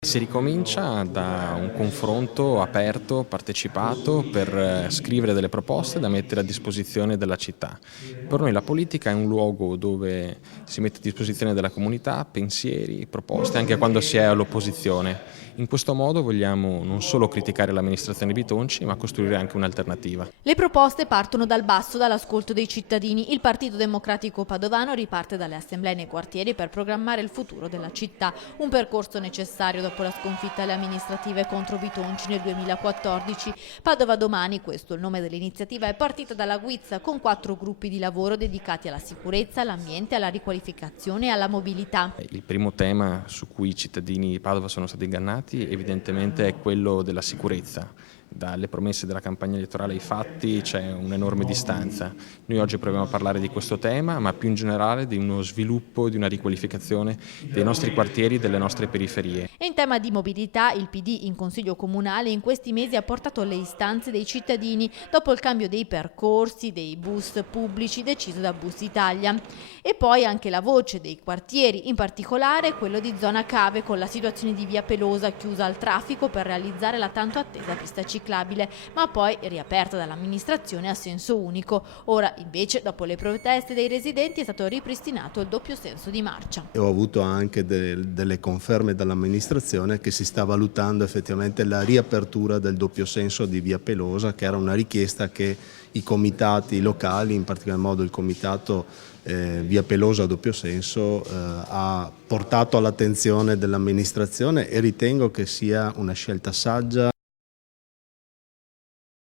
Si ricomincia da un confronto aperto, partecipato, per scrivere delle proposte da mettere a disposizione della città. Per noi la politica è un luogo dove si mette a disposizione della comunità pensieri, proposte, anche quando si è all'opposizione. In questo modo vogliamo non solo criticare l'amministrazione Bitonci, ma costruire anche un'alternativa. Le proposte partono dal basso, dall'ascolto dei cittadini. Il Partito Democratico Padovano riparte dalle assemblee nei quartieri per programmare il futuro della città, un percorso necessario dopo la sconfitta alle amministrative contro Bitonci nel 2014. Padova Domani, questo è il nome dell'iniziativa, è partita dalla Guizza con 4 gruppi di lavoro dedicati alla sicurezza, all'ambiente, alla riqualificazione e alla mobilità. Il primo tema su cui i cittadini di Padova sono stati ingannati evidentemente è quello della sicurezza. Dalle promesse della campagna elettorale ai fatti c'è un'enorme distanza. Noi oggi proviamo a parlare di questo tema, ma più in generale di uno sviluppo, di una riqualificazione dei nostri quartieri e delle nostre periferie. E in tema di mobilità, il PD in Consiglio Comunale in questi mesi ha portato le istanze dei cittadini dopo il cambio dei percorsi dei bus pubblici deciso da Bus Italia. E poi anche la voce dei quartieri, in particolare quello di Zona Cave, con la situazione di Via Pelosa chiusa al traffico per realizzare la tanto attesa pista ciclabile, ma poi riaperta dall'amministrazione a senso unico. Ora invece, dopo le proteste dei residenti, è stato ripristinato il doppio senso di marcia. Ho avuto anche delle conferme dall'amministrazione che si sta valutando effettivamente la riapertura del doppio senso di Via Pelosa, che era una richiesta che i comitati locali, in particolar modo il comitato Via Pelosa doppio senso, ha portato all'attenzione dell'amministrazione, e ritengo che sia una scelta saggia.